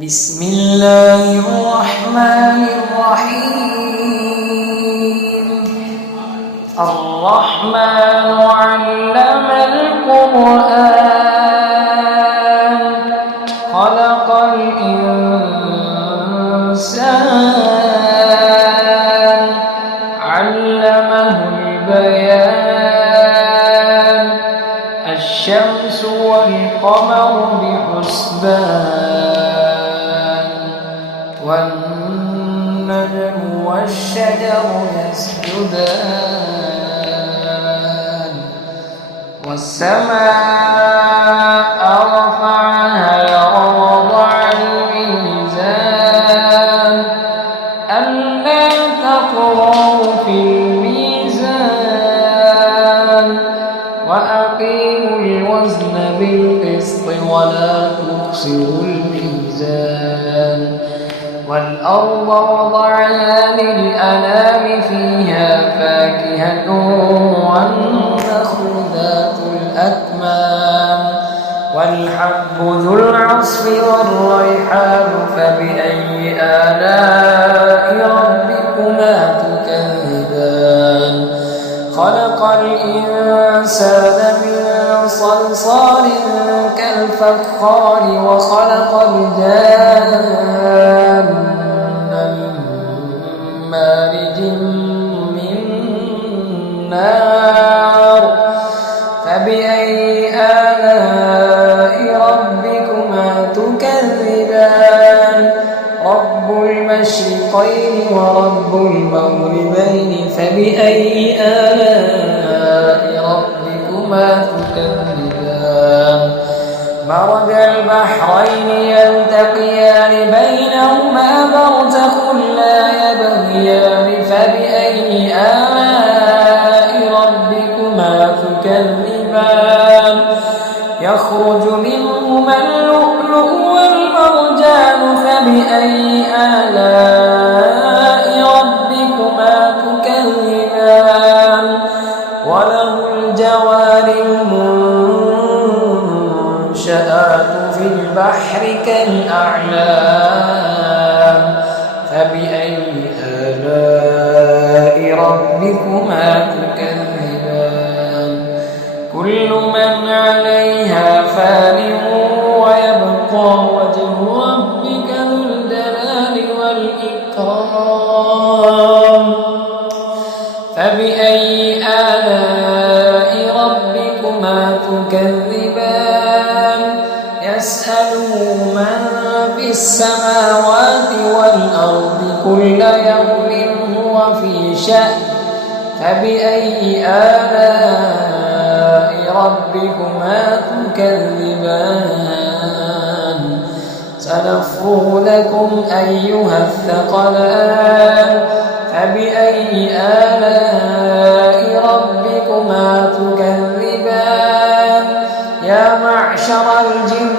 بسم الله الرحمن الرحيم. الرحمن علم القرآن خلق الإنسان علمه البيان الشمس والقمر بحسبان والنجم والشجر يسجدان والسماء رفعها ووضع الميزان ألا تطغوا في الميزان وأقيموا الوزن بالقسط ولا تخسروا الميزان والأرض وضعها للأنام فيها فاكهة والنخل ذات الأكمام والحب ذو العصف والريحان فبأي آلاء ربكما تكذبان خلق الإنسان من صلصال كالفخار وخلق الجان من مارج من نار فبأي آلاء ربكما تكذبان رب المشرقين ورب المغربين فبأي آلاء ربكما تكذبان مرج البحرين يلتقيان بينهما برزخ لا يبغيان فبأي آلاء ربكما تكذبان يخرج منهما اللؤلؤ والمرجان فبأي آلاء ربكما تكذبان وله الجوار المنشآت في البحر كالأعلام فبأي آلاء ربكما تكذبان كل من عليها فان ويبقى وجه ربك ذو الجلال والإكرام فبأي آلاء ربكما تكذبان يسأله من في السماوات والأرض كل يوم هو في شأن فبأي آلاء ربكما تكذبان سنفرغ لكم أيها الثقلان فبأي آلاء ربكما تكذبان يا معشر الجن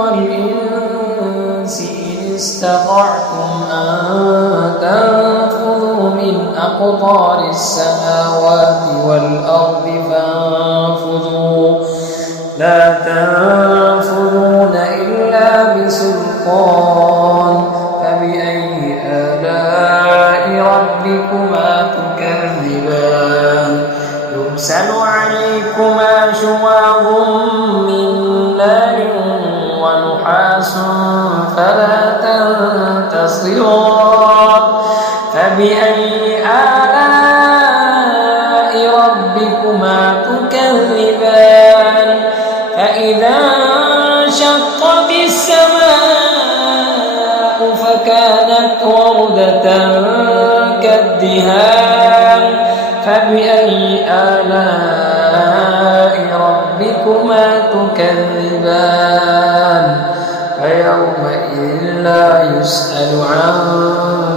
والإنس إن استطعتم أن تنفذوا من أقطار السماوات والأرض فانفذوا لا تنفذون إلا بسلطان فبأي آلاء ربكما تكذبان يرسل عليكما شواظ من نار ونحاس فلا تنتصران فبأي آلاء ربكما تكذبان فإذا انشقت السماء فكانت وردة كالدهان فبأي آلاء ربكما تكذبان فيومئذ لا يسأل عن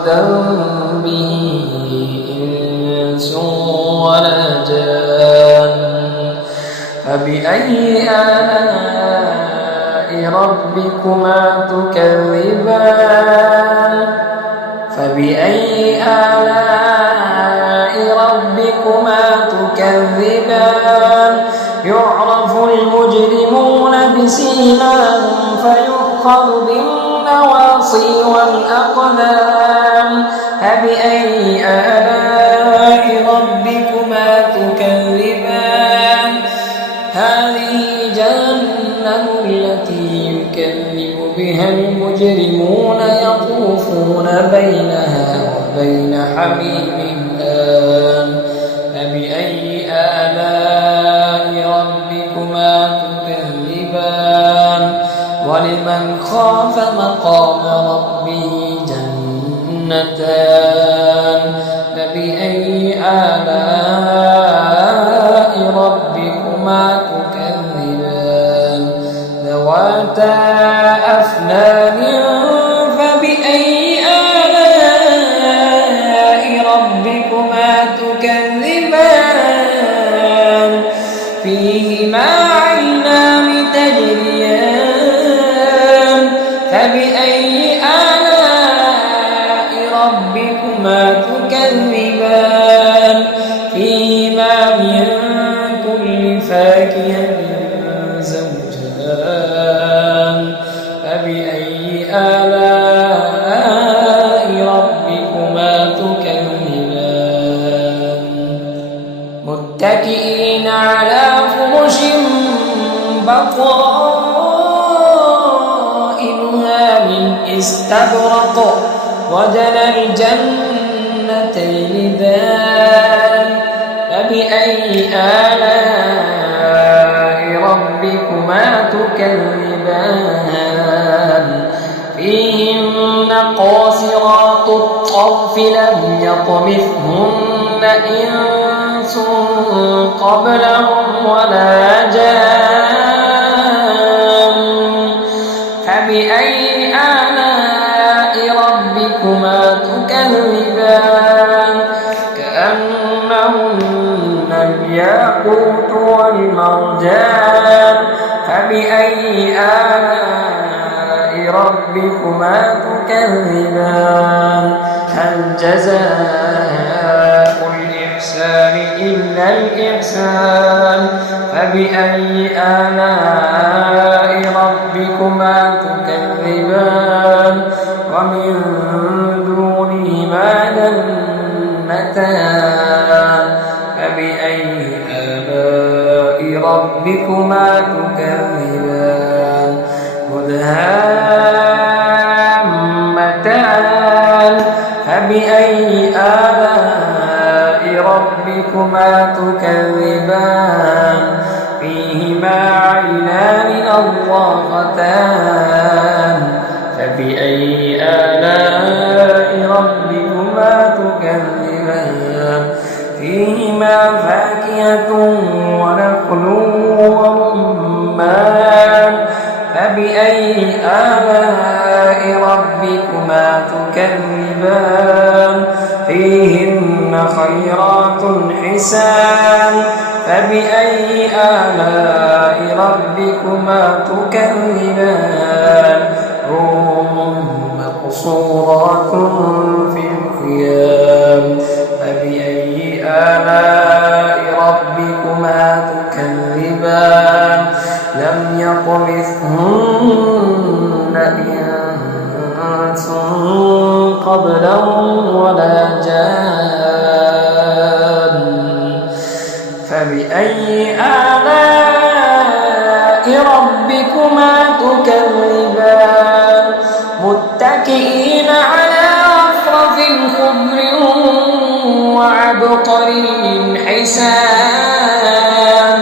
ذنبه إنس ولا جان فبأي آلاء ربكما تكذبان فبأي آلاء ربكما تكذبان يعرف المجرمون بسيماهم فيؤخذ بالنصر والنواصي والأقدام فبأي آلاء ربكما تكذبان هذه جهنم التي يكذب بها المجرمون يطوفون بينها وبين حميم آن فبأي آلاء ربكما تكذبان ولمن خاف مقام ربه جنتان فبأي آلاء ربكما تكذبان ذواتا أفنان فبأي آلاء ربكما تكذبان فيهما عينان تجريان فبأي آلاء ربكما تكذبان فيهما من كل فاكهة زوجان فبأي آلاء ربكما تكذبان متكئين على فرش بطائنها من استبرق وجنى الجنتين دان فبأي آلاء ربكما تكذبان فيهن قاصرات الطرف لم يطمثهن إنس قبلهم ولا جان فبأي آلاء ربكما تكذبان كأنهن الياقوت والمرجان فبأي آلاء ربكما تكذبان هل جزاء الإحسان إلا الإحسان فبأي آلاء ربكما تكذبان ومن دونهما جنتان فبأي آلاء ربكما تكذبان مدهامتان فبأي آلاء ربكما تكذبان فيهما عينان نضاختان فبأي آلاء ربكما تكذبان فيهما فاكهة ونخل ورمان فبأي آلاء ربكما تكذبان فيهن خيرات حسان فبأي آلاء ربكما تكذبان حور مقصورات في الخيام فبأي آلاء ربكما تكذبان لم يطمثهن إنس قبلهم ولا جان فبأي آلاء ربكما تكذبان متكئين على رفرف خضر وعبقري حسان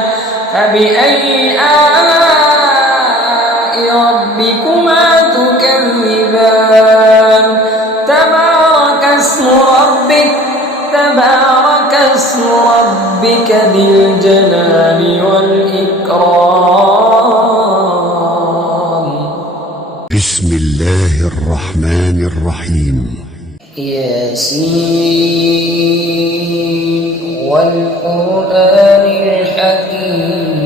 فبأي آلاء ربكما تكذبان تبارك اسم ربك ذي الجلال والإكرام بسم الله الرحمن الرحيم ياسين والقرآن الحكيم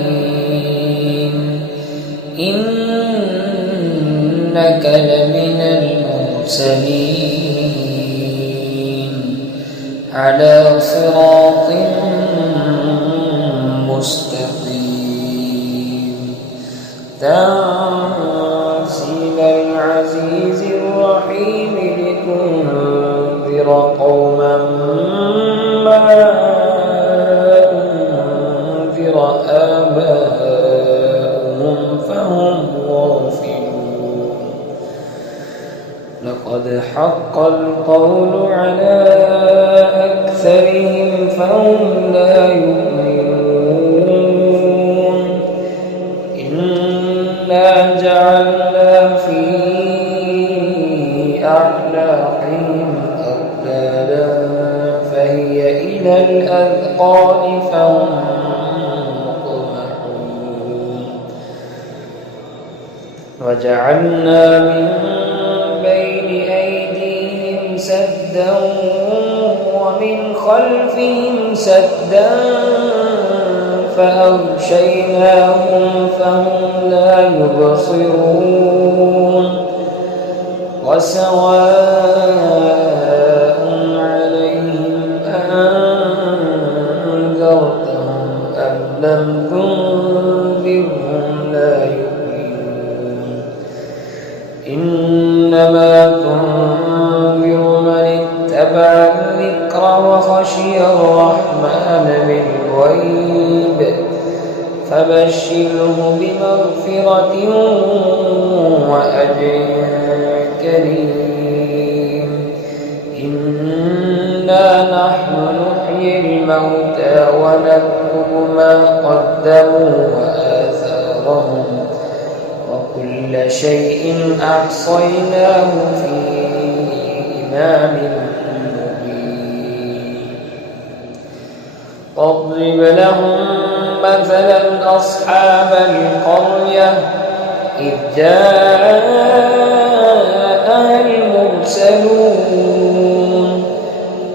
إنك لمن المرسلين على صراط مستقيم تنزيل العزيز العزيز الرحيم لتنذر قوما ما أنذر آباؤهم فهم غافلون لقد حق القول على أكثرهم فهم لا يؤمنون إنا جعلنا في أعناقهم أغلالا فهي إلى الأذقان فهم مقمحون وجعلنا من بين أيديهم سدا ومن خلفهم سدا فأغشيناهم فهم لا يبصرون وسواء عليهم أنذرتهم أم لم تنذرهم لا يؤمنون إنما تنذر من اتبع الذكر وخشي الرحمن بالغيب فبشره بمغفرة وأجر كريم إنا نحن نحيي الموتى ونكتب ما قدموا وآثارهم وكل شيء أحصيناه في إمام مبين واضرب لهم مثلا أصحاب القرية إذ جاءها المرسلون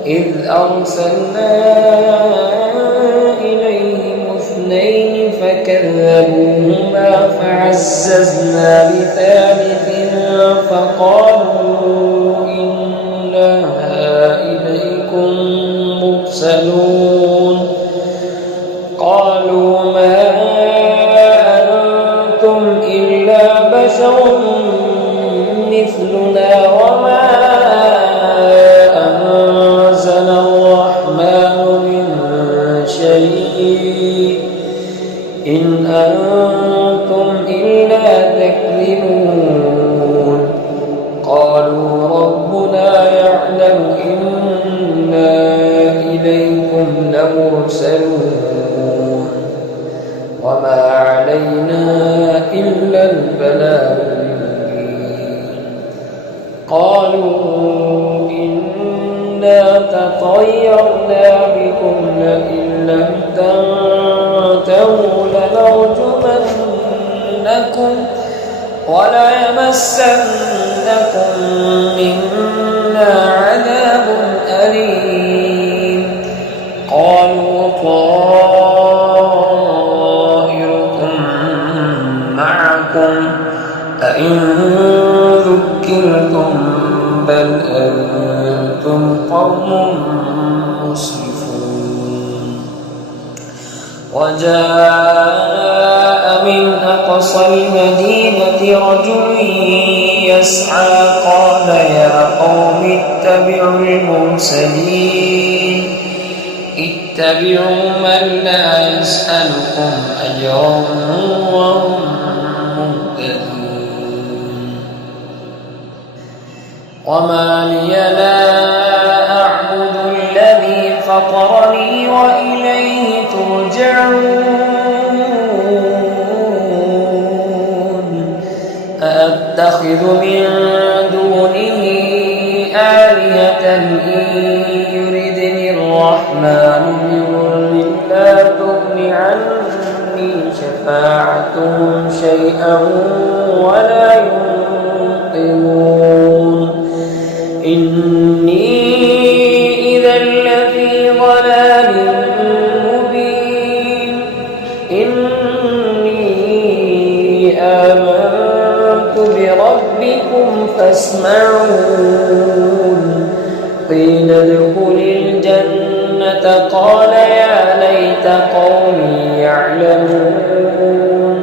إذ أرسلنا إليهم اثنين فكذبوهما فعززنا بثالث فقالوا إنا إليكم مرسلون قالوا ما أنتم إلا بشر مثلنا وما أنزل الرحمن من شيء إن أنتم إلا تكذبون قالوا ربنا يعلم إنا إليكم لمرسلون وما علينا إلا البلاغ المبين قالوا إنا تطيرنا بكم لئن لم تنتهوا لنرجمنكم وليمسنكم منا عذاب أليم قالوا طائركم معكم أئن ذكرتم بل أنتم قوم مسرفون وجاء من أقصى المدينة رجل يسعى قال يا قوم اتبعوا المرسلين اتبعوا من لا يسألكم أجرا وهم مهتدون وما لي لا أعبد الذي فطرني وإليه ترجعون أأتخذ من دونه آلهة إن يردني الرحمن بضر لا تغن عني شفاعتهم شيئا ولا ينقذون إني إذا لفي ضلال مبين إني آمنت بربكم فاسمعون قيل ادخل الجنة قال يا ليت قومي يعلمون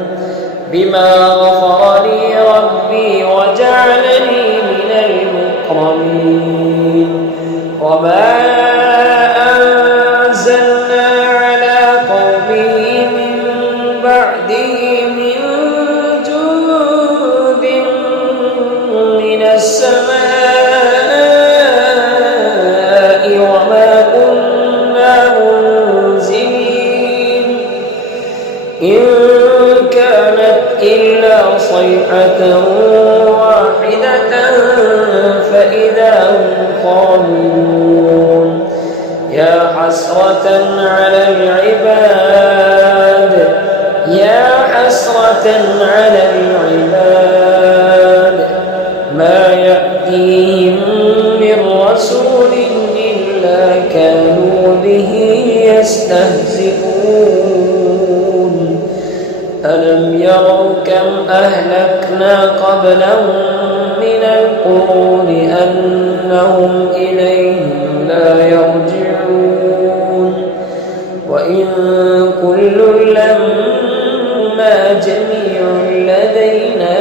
بما غفر لي ربي وجعلني المكرمين وما أنزلنا على قومه من بعده من جند من السماء وما كنا منزلين إن كانت إلا صيحة واحدة فإذا هم خامدون يا حسرة على العباد يا حسرة على العباد ما يأتيهم من رسول إلا كانوا به يستهزئون ألم يروا كم أهلكنا قبلهم من القرون أنهم إليهم لا يرجعون وإن كل لما جميع لدينا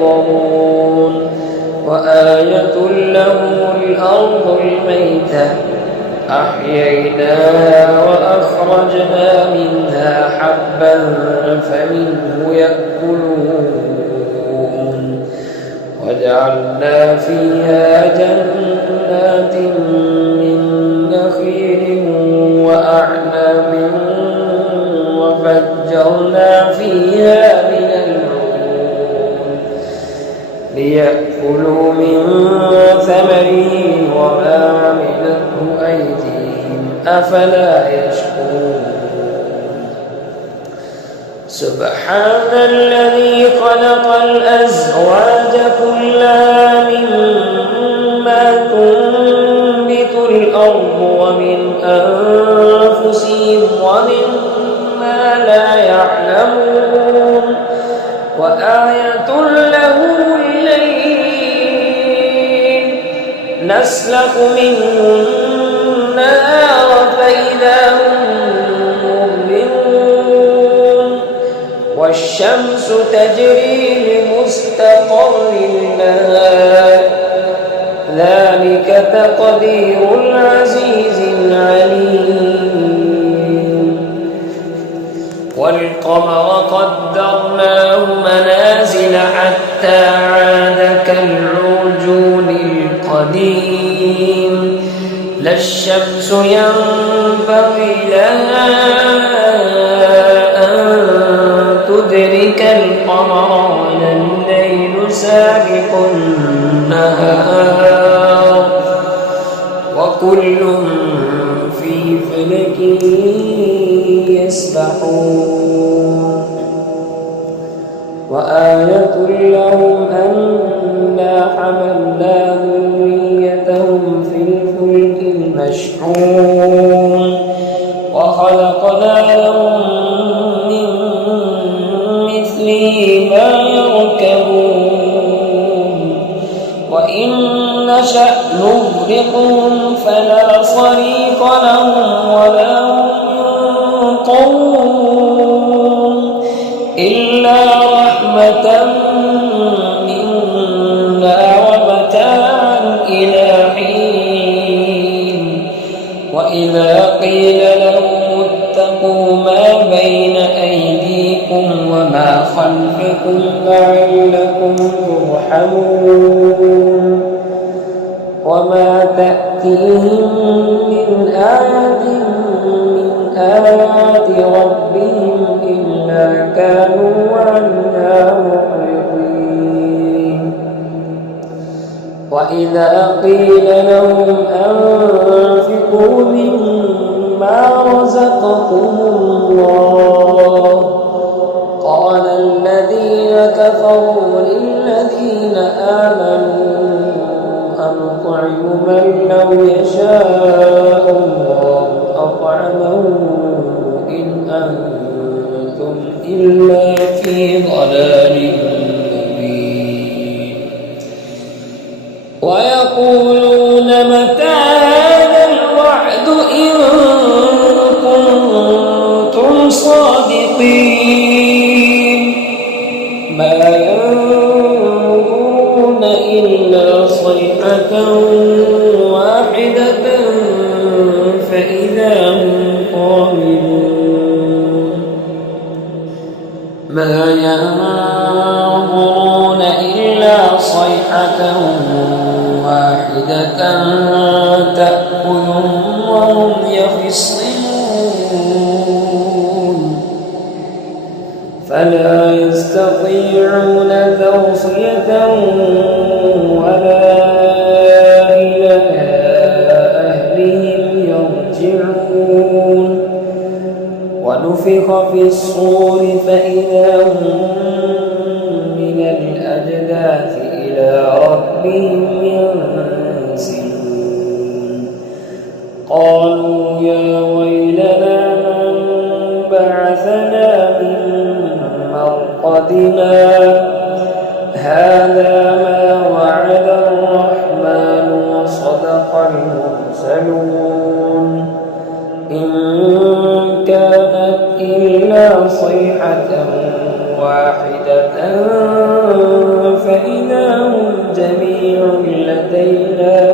محضرون وآية لهم الأرض الميتة أحييناها وأخرجنا منها حبا فمنه يأكلون وجعلنا فيها جنات من نخيل وأعناب وفجرنا فيها من العيون ليأكلوا من ثمره وما عملته أيديهم أفلا يشكرون سبحان الذي خلق الأزواج كلها مما تنبت الأرض ومن أنفسهم ومما لا يعلمون وآية لهم الليل نسلخ منه النار فإذا هم مظلمون والشمس تجري لمستقر لها ذلك تقدير العزيز العليم والقمر قدرناه منازل حتى عاد كالعرجون القديم لا الشمس ينبغي لها أن تدرك القمر ولا الليل سابق النهار وكل في فلك يسبحون وآية لهم أنا حملنا ذريتهم في الفلك المشحون وخلقنا لهم من مثله ما يركبون وإن نشأ نغرقهم فلا صريخ لهم ولا هم ينقذون إلا رحمة منا ومتاعا إلى حين وإذا قيل لهم اتقوا ما بين أيديكم وما خلفكم لعلكم ترحمون وما تأتيهم من آية من آيات ربهم إلا كانوا عنها معرضين وإذا قيل لهم أنفقوا مما رزقكم الله قال الذين كفروا للذين آمنوا أنطعم من لو يشاء الله أطعمه إن أنتم إلا في ضلال مبين ويقولون متى هذا الوعد إن كنتم صادقين ما ينظرون إلا صيحة واحدة فإذا هم خامدون ما ينظرون إلا صيحة واحدة تأكلهم وهم يخصمون فلا يستطيعون توصية ولا إلى أهلهم يرجعون ونفخ في الصور فإذا هم من الأجداث إلى ربهم ينسلون قالوا يا ويلنا من بعثنا من مرقدنا هذا ما وعد الرحمن وصدق المرسلون إن كانت إلا صيحة واحدة فإذا هم جميع لدينا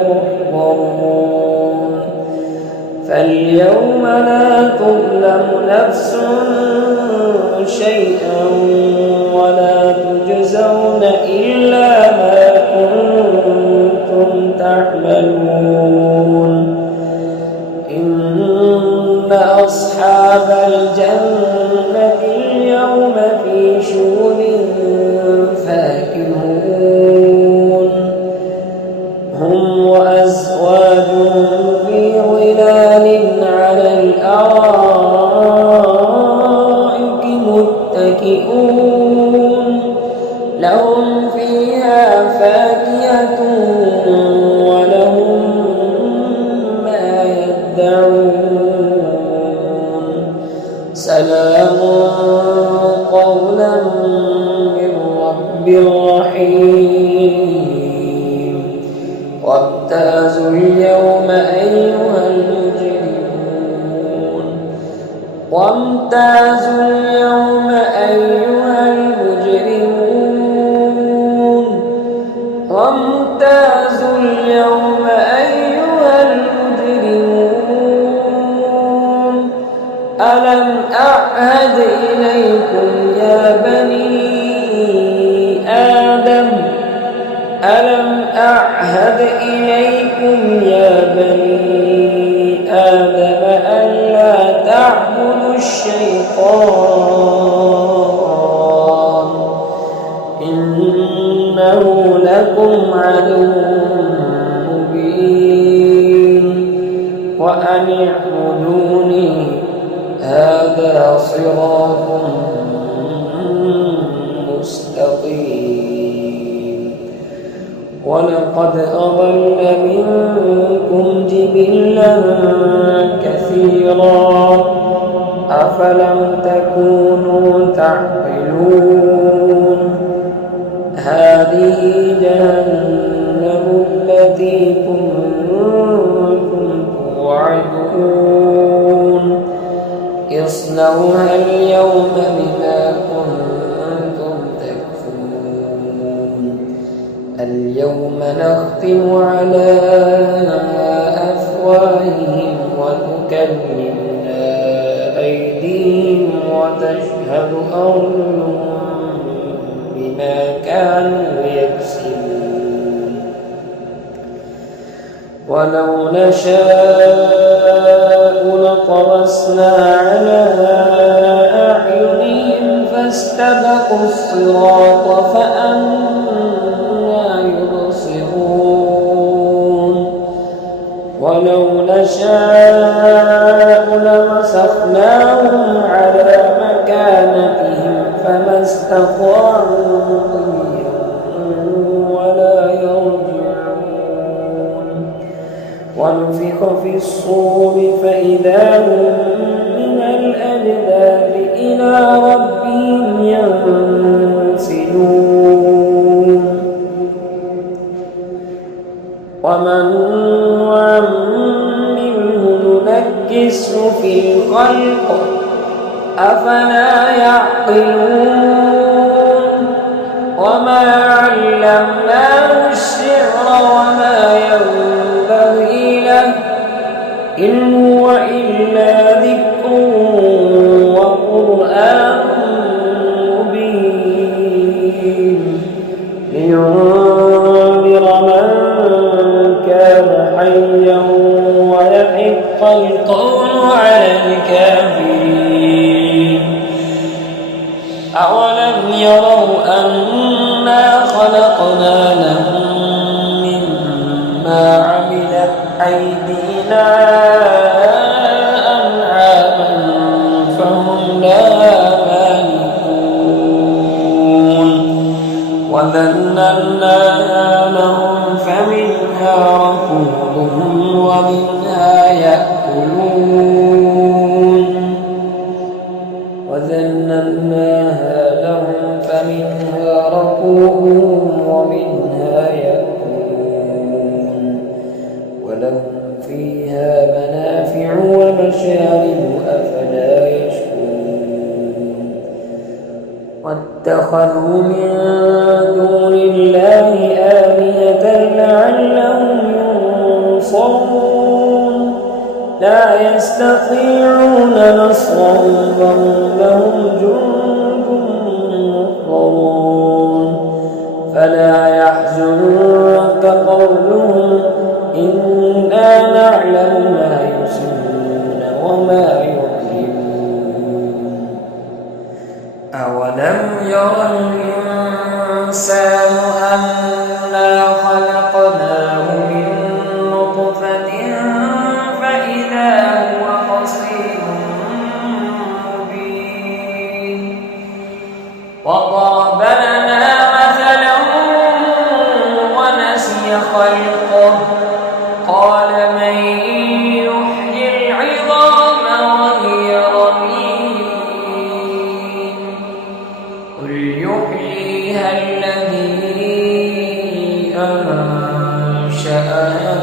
محضرون فاليوم لا تظلم نفس شيئا ولا تجزون إلا ما كنتم تعملون إن أصحاب الجنة اليوم في شغل فاكهون هم وأزواجهم في ظلال على الأرائك متكئون لهم فيها فاكهة ولهم ما يدعون سلام قولا من رب رحيم وامتازوا اليوم أيها المجرمون وامتازوا اليوم أيها المجرمون وامتازوا اليوم أيها المجرمون ألم أعهد إليكم يا بني آدم ألم أعهد إليكم يا بني آدم ألا تعبدوا الشيطان إنه لكم عدو مبين وأن اعبدوني هذا صراط مستقيم ولقد أضل منكم جبلا كثيرا أفلم تكونوا تعقلون هذه جهنم التي كنتم توعدون اصلوها اليوم بما كنتم تكفرون اليوم نختم على أفواههم وتكلمنا أيديهم وتشهد أرجلهم بما كانوا يكسبون ولو نشاء لطمسنا على أعينهم فاستبقوا الصراط فأنى يبصرون ولو نشاء لمسخناهم على مكانتهم فما استطاعوا مضيا ولا يرجعون ونفخ في الصور فإذا هم من الأجداث إلى ربهم ينسلون ومن نعمره ننكسه في الخلق أفلا يعقلون وما علمناه الشعر مما عملت أيدينا أنعاما فهم لها مالكون وذللناها لهم فمنها ركوبهم ومنها يأكلون فمنها ركوبهم ومنها يأكلون ولهم فيها منافع ومشارب أفلا يشكرون واتخذوا من دون الله آلهة لعلهم ينصرون لا يستطيعون نصرهم وهم لهم جند محضرون فلا يحزنك قولهم إنا نعلم ما يسرون وما يعلنون أولم ير الإنسان أنا خلقناه من نطفة فإذا هو خصيم مبين وضرب لنا مثلا ونسي خلقه قال من يحيي العظام وهي رميم قل يحييها الذي أنشأها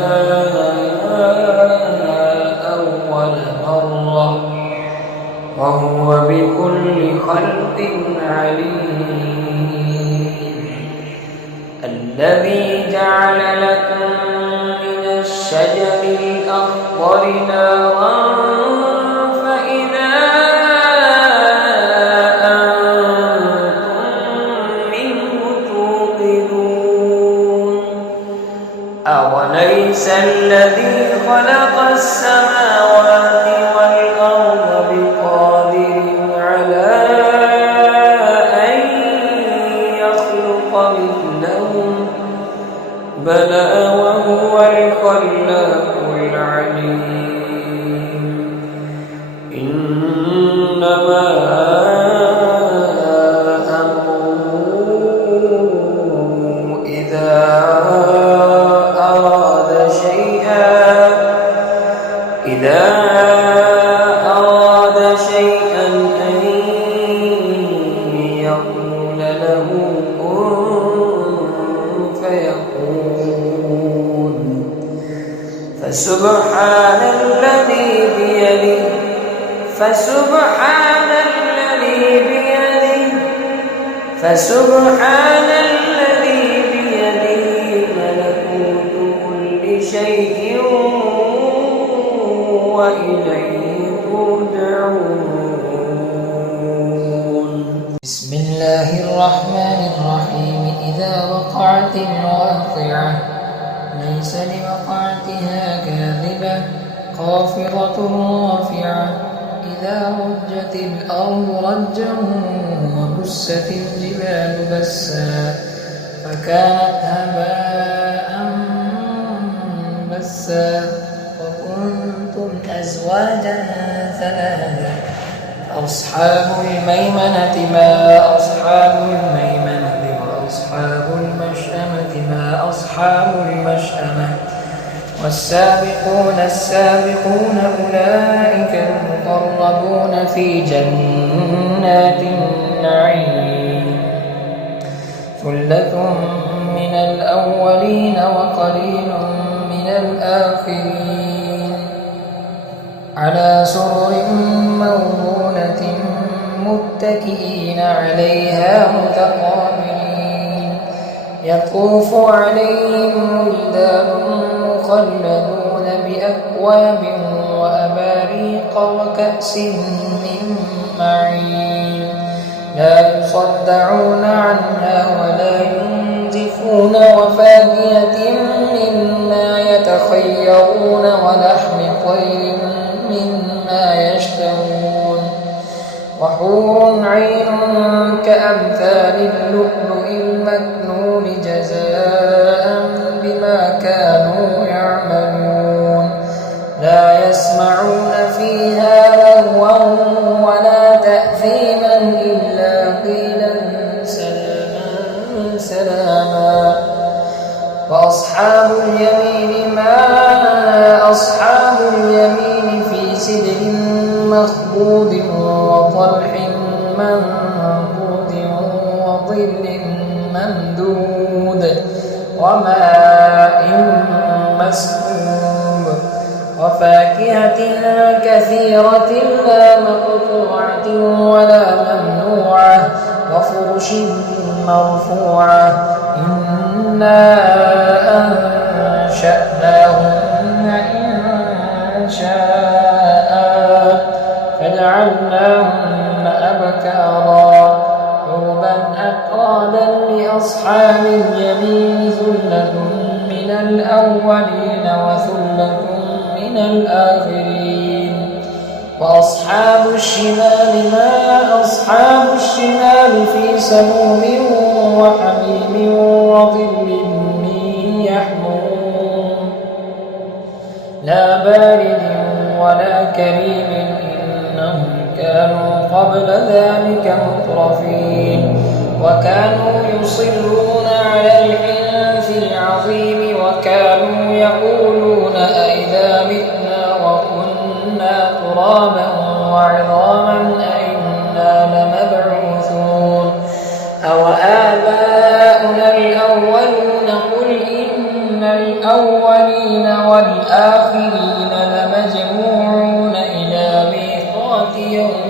أول مرة وهو بكل خلق عليم الذي جعل لكم من الشجر الأخضر نارا فإذا أنتم منه توقدون أوليس الذي خلق السماوات والأرض بقادر على أن يخلق مثلهم بلى وهو الخلاق العليم إنما أمره إذا أراد شيئا أن يقول له كن فيكون فسبحان الذي بيده ملكوت كل شيء وإليه ترجعون بسم الله الرحمن الرحيم إذا وقعت الواقعة ليس لوقعتها كاذبة خافضة رافعة إذا رجت الأرض رجا وبست الجبال بسا فكانت هباء منبثا وكنتم أزواجا ثلاثا أصحاب الميمنة ما أصحاب الميمنة وأصحاب المشأمة ما أصحاب المشأمة والسابقون السابقون أولئك المقربون في جنات النعيم ثلة من الأولين وقليل من الآخرين على سرر موضونة متكئين عليها متقابلين يطوف عليهم ولدان مخلدون بأكواب وأباريق وكأس من معين لا يصدعون عنها ولا ينزفون وفاكهة مما يتخيرون ولحم طير مما يشتهون وحور عين كأمثال اللؤلؤ المكنون جزاء بما كانوا يسمعون فيها لغوا ولا تأثيما إلا قيلا سلاما سلاما. وأصحاب اليمين ما أصحاب اليمين في سدر مخضود وطلح منضود وظل ممدود وماء مسكوب وفاكهة كثيرة لا مقطوعة ولا ممنوعة وفرش مرفوعة. إنا أنشأناهن إنشاء فجعلناهن أبكارا عربا أترابا لأصحاب اليمين ثلة من الأولين وثلة من الآخرين. وأصحاب الشمال ما أصحاب الشمال في سموم وحميم وظل من يحموم لا بارد ولا كريم إنهم كانوا قبل ذلك مترفين. وكانوا يصرون على الحنث العظيم وكانوا يقولون أئذا متنا وكنا ترابا وعظاما أئنا لمبعوثون أوآباؤنا الأولون قل إن الأولين والآخرين لمجموعون إلى ميقات يوم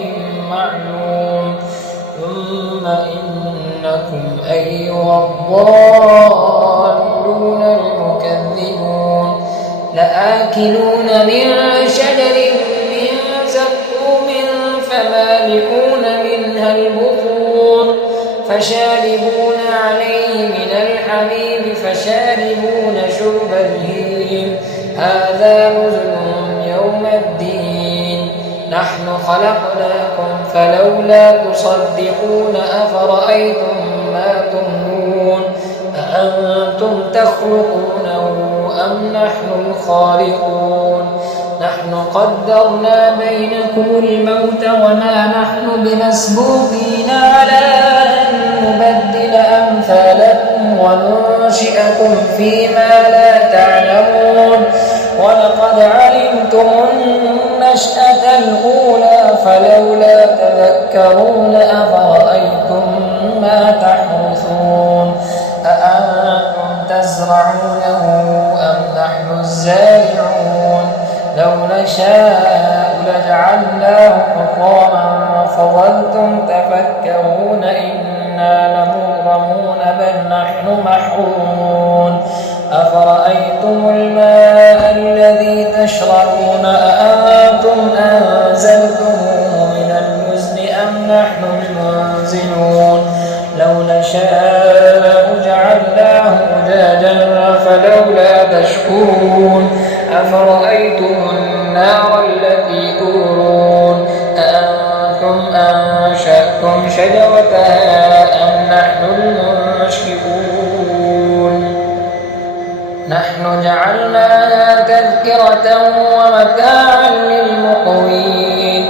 معلوم ثم إنكم أيها الضالون المكذبون لآكلون من شجر من زقوم فمالئون منها البطون فشاربون عليه من الحميم فشاربون شرب الهيم هذا نزلهم يوم الدين نحن خلقناكم فلولا تصدقون أفرأيتم ما تمنون أأنتم تخلقونه أم نحن الخالقون نحن قدرنا بينكم الموت وما نحن بمسبوقين على أن نبدل أمثالكم وننشئكم فيما لا تعلمون ولقد علمتم النشأة الأولى فلولا تذكرون أفرأيتم ما تحرثون أأنتم تزرعونه أم نحن الزارعون لو نشاء لجعلناه حطاما فظلتم تفكرون إنا لمغرمون بل نحن محرومون أفرأيتم الماء الذي تشربون أأنتم أنزلتموه من المزن أم نحن المنزلون لو نشاء جعلناه أجاجا فلولا تشكرون أفرأيتم النار التي تورون أأنتم أنشأتم شجرتها أم نحن المنشئون نحن جعلناها تذكرة ومتاعا للمقوين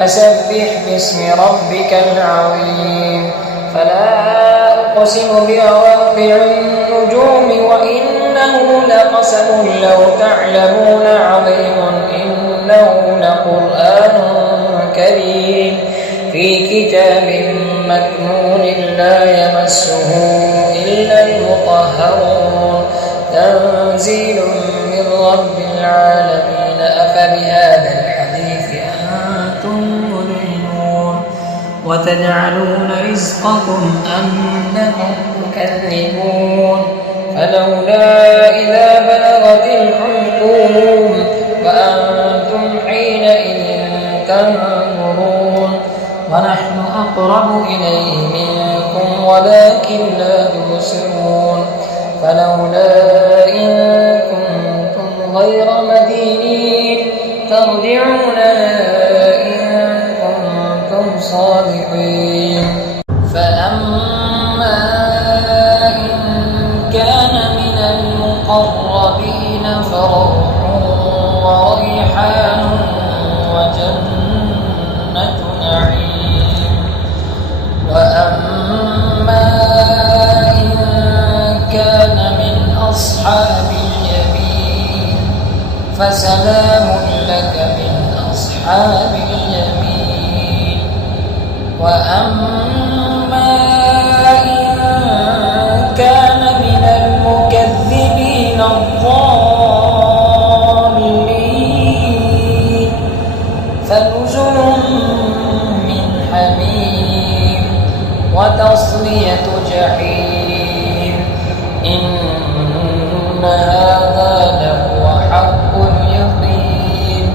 فسبح باسم ربك العظيم فلا أقسم بمواقع النجوم وإنه لقسم لو تعلمون عظيم إنه لقرآن كريم في كتاب مكنون لا يمسه إلا المطهرون تنزيل من رب العالمين أفبهذا الحديث أنتم مدهنون وتجعلون رزقكم أنكم تكذبون فلولا إذا بلغت الحلقوم وأنتم حينئذ تنظرون ونحن أقرب إليه منكم ولكن لا تبصرون فلولا إن كنتم غير مدينين ترجعونها إن كنتم صادقين فأما إن كان من المقربين فروح وريحان وجنة نعيم. وأما إن كان من أصحاب اليمين فسلام لك من أصحاب اليمين. وأما إن كان من المكذبين الضالين فنزل من حميم وتصلية جحيم. إن هذا لهو حق اليقين.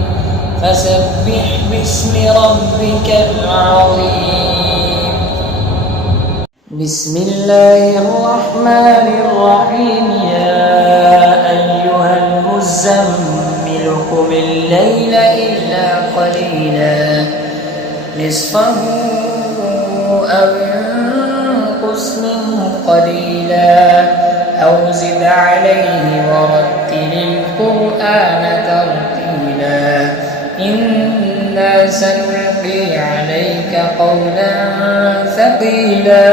فسبح باسم ربك العظيم. بسم الله الرحمن الرحيم. يا أيها المزمل قم الليل إلا قليلا نصفه أو انقص منه قليلا أو زد عليه ورتل القرآن ترتيلا. إنا سنلقي عليك قولا ثقيلا.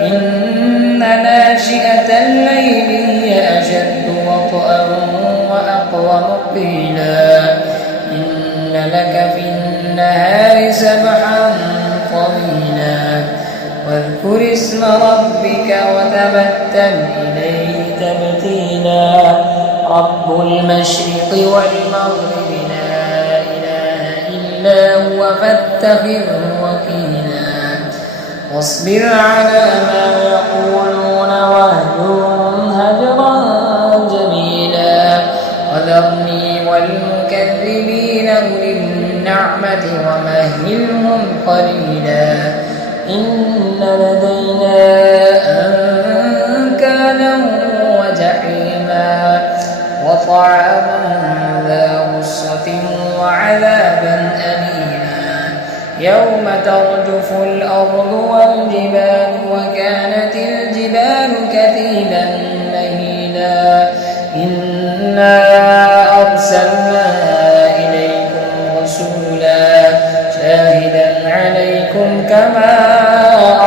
إن ناشئة الليل هي أشد وطئا وأقوم قيلا. إن لك في النهار سبحا طويلا. واذكر اسم ربك وتبتل إليه تبتيلا. رب المشرق والمغرب لا إله إلا هو فاتخذه وكيلا. واصبر على ما يقولون واهجرهم هجرا جميلا. وذرني والمكذبين أولي النعمة ومهلهم قليلا. إن لدينا أنكالا وجحيما وطعاما ذا غصة وعذابا أليما. يوم ترجف الأرض والجبال وكانت الجبال كثيبا مهيلا. إنا أرسلنا إليكم رسولا شاهدا عليكم كما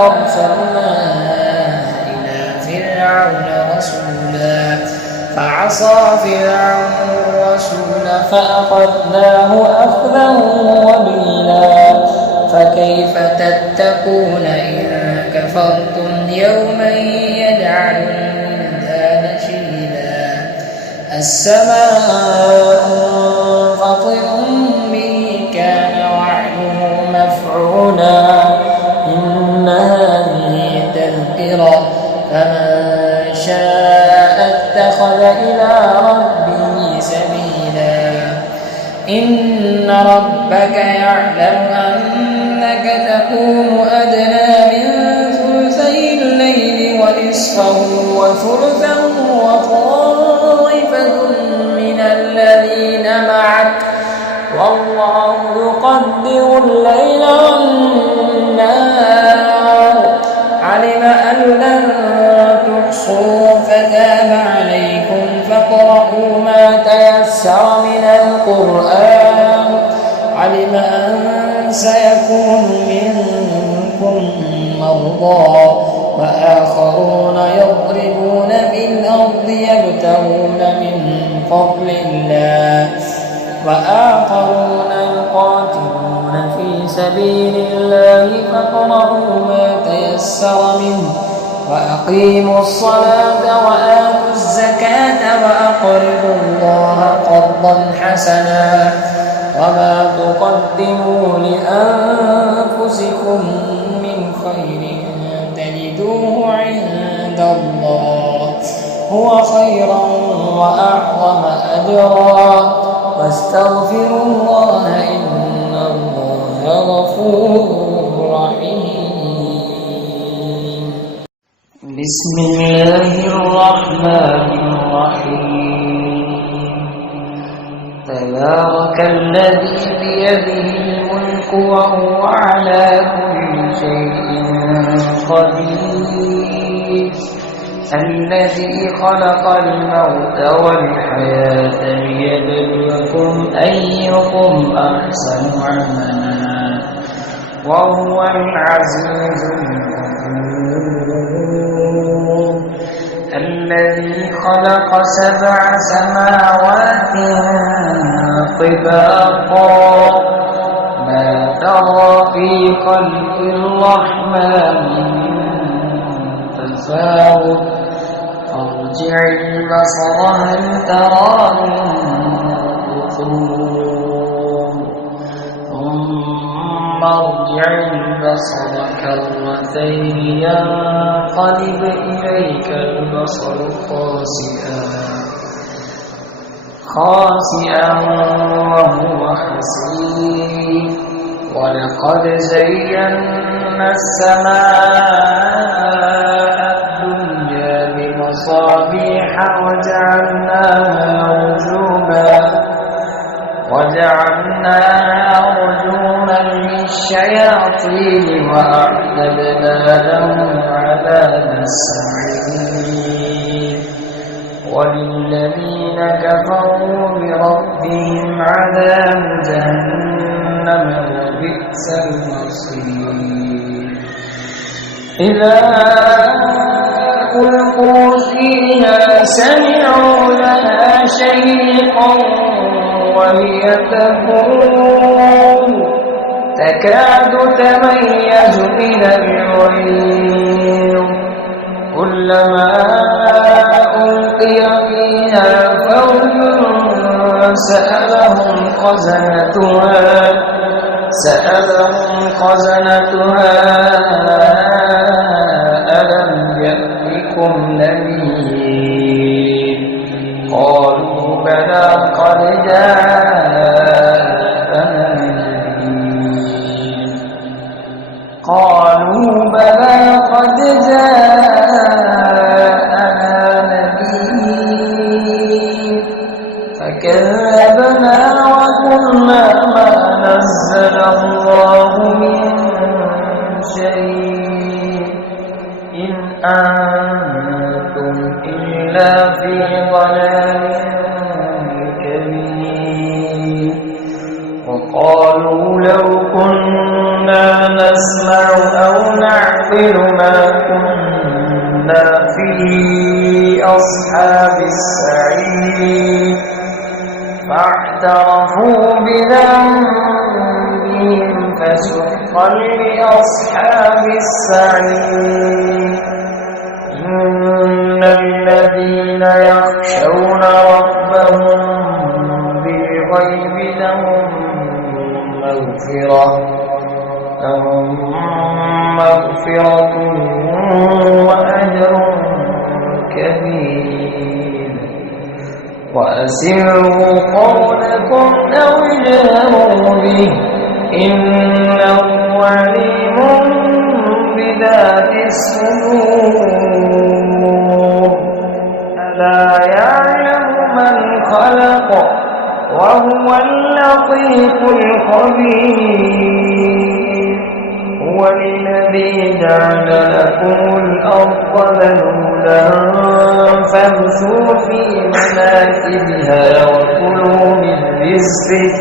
أرسلنا إلى فرعون رسولا. فعصى فرعون الرسول فأخذناه أخذا وبيلا. فكيف تتقون إن كفرتم يوما يجعل الولدان شيبا. السماء منفطر به كان وعده مفعولا. إن هذه تذكرة فمن شاء اتخذ إلى ربه سبيلا. إن ربك يعلم أنك تقوم أدنى من ثلثي الليل ونصفه وثلثه وطائفة من الذين معك والله يقدر الليل والنهار. علم أن لن تحصوا فتاب عليكم فاقرؤوا ما تيسر من القرآن. علم أن سيكون منكم مرضى وآخرون يضربون في الأرض يبتغون من فضل الله وآخرون يقاتلون في سبيل الله فاقرؤوا ما تيسر منه وأقيموا الصلاة وآتوا الزكاة وأقرضوا الله قرضا حسنا. وما تقدموا لأنفسكم من خير تجدوه عند الله هو خيرا وأعظم أجرا. واستغفروا الله إن الله غفور رحيم. بسم الله الرحمن الرحيم. تبارك الذي بيده الملك وهو على كل شيء قدير. الذي خلق الموت والحياة ليبلوكم أيكم أحسن عملا وهو العزيز الغفور الذي خلق 7 سماوات طباقا ما ترى في خلق الرحمن من تفاوت ارجع البصر هل ترى من فطور ثم ارجع البصر كرتين ينقلب إليك البصر خاسئا وهو حسير ولقد زينا السماء الدنيا بمصابيح وجعلناها رجوما للشياطين وأعتدنا لهم عذاب السعير وللذين كفروا بربهم عذاب جهنم وبئس المصير إذا ألقوا فيها سمعوا لها شيقا وهي تفور تكاد تميز من الغيظ كلما ألقي فيها فوج سألهم خزنتها ألم يأتكم نذير قالوا بلى قد جاءنا نذير فكذبنا وقلنا ما نزل الله من شيء إن أنتم إلا في ضلال كبير وقالوا لو كنا نسمع أو نعقل ما كنا في أصحاب السعير فاعترفوا بذنبهم فسحقا لأصحاب السعير إن الذين يخشون ربهم بالغيب لهم مغفرة وأجر كبير وأسروا قولكم أو اجهروا به إنه عليم بذات الصدور ألا يعلم من خلق وهو اللطيف الخبير هو الذي جعل لكم الأرض ذلولا فامشوا في مناكبها وكلوا من رزقه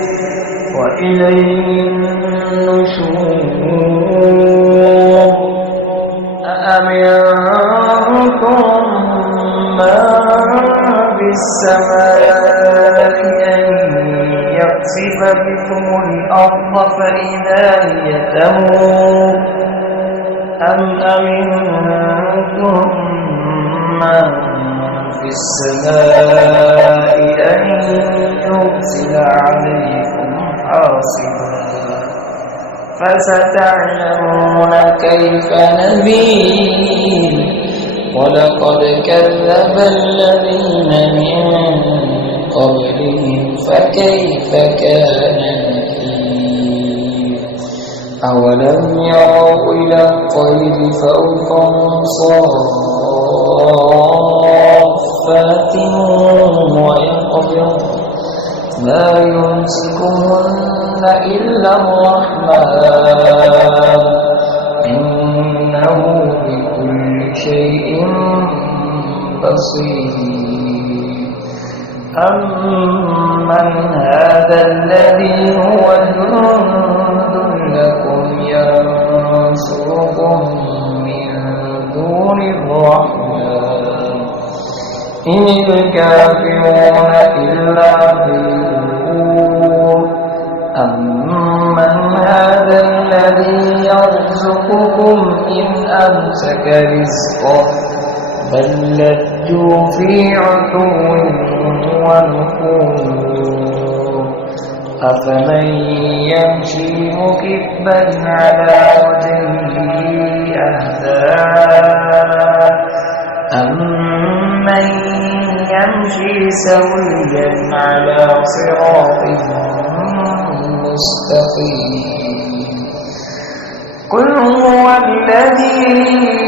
وإليه النشور أأمنتم من في السماء أن يخسف بكم الأرض فإذا هي تمور أم أمنتم من في السماء أن يرسل عليكم حاصبا فستعلمون كيف نذير ولقد كذب الذين من قبلهم فكيف كان نكير أولم يروا إلى الطير فوقهم صافات ويقبض ما يمسكهن إلا الرحمن إنه بكل شيء بصير أمن هذا الذي هو جند لكم ينصركم من دون الرحمن إن الكافرون إلا في غرور أمن هذا الذي يرزقكم إن أمسك رزقه بل لجوا في عتو ونفور أفمن يمشي مكبا على وجهه أهدى أمن يمشي سويا على صراط مستقيم قل هو الذي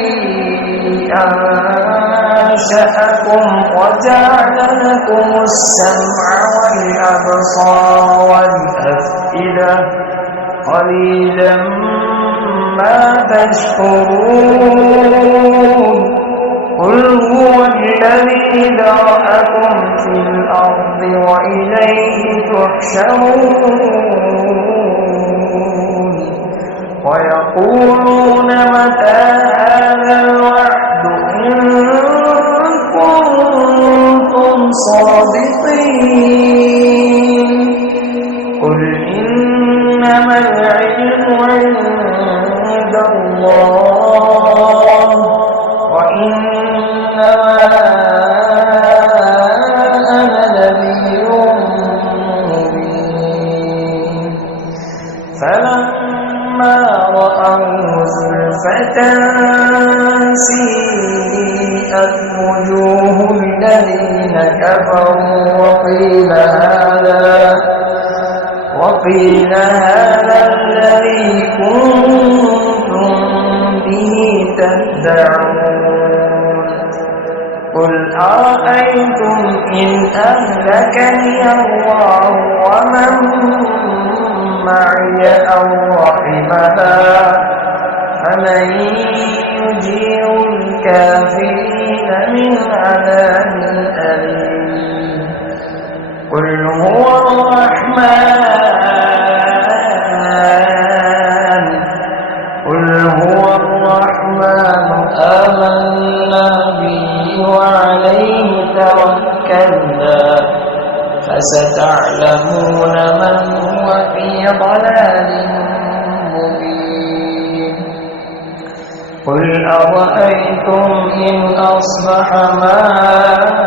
أنشأكم وجعل لكم السمع والأبصار والأفئدة قليلا ما تشكرون قل هو الذي ذرأكم في الأرض وإليه تحشرون ويقولون متى هذا الوعد إن كنتم صادقين قل إنما العلم عند الله وإنما أنا نذير مبين فلما رأوا زلفة سيئت وجوه الذين كفروا وقيل هذا الذي كنتم به تدعون قل أرأيتم إن أهلكني الله ومن معي أو رحمنا فمن يجير الكافرين من عذاب أليم قل هو الرحمن آمنا به وعليه توكلنا فستعلمون من هو في ضلال مبين قل أرأيتم إن أصبح ماؤكم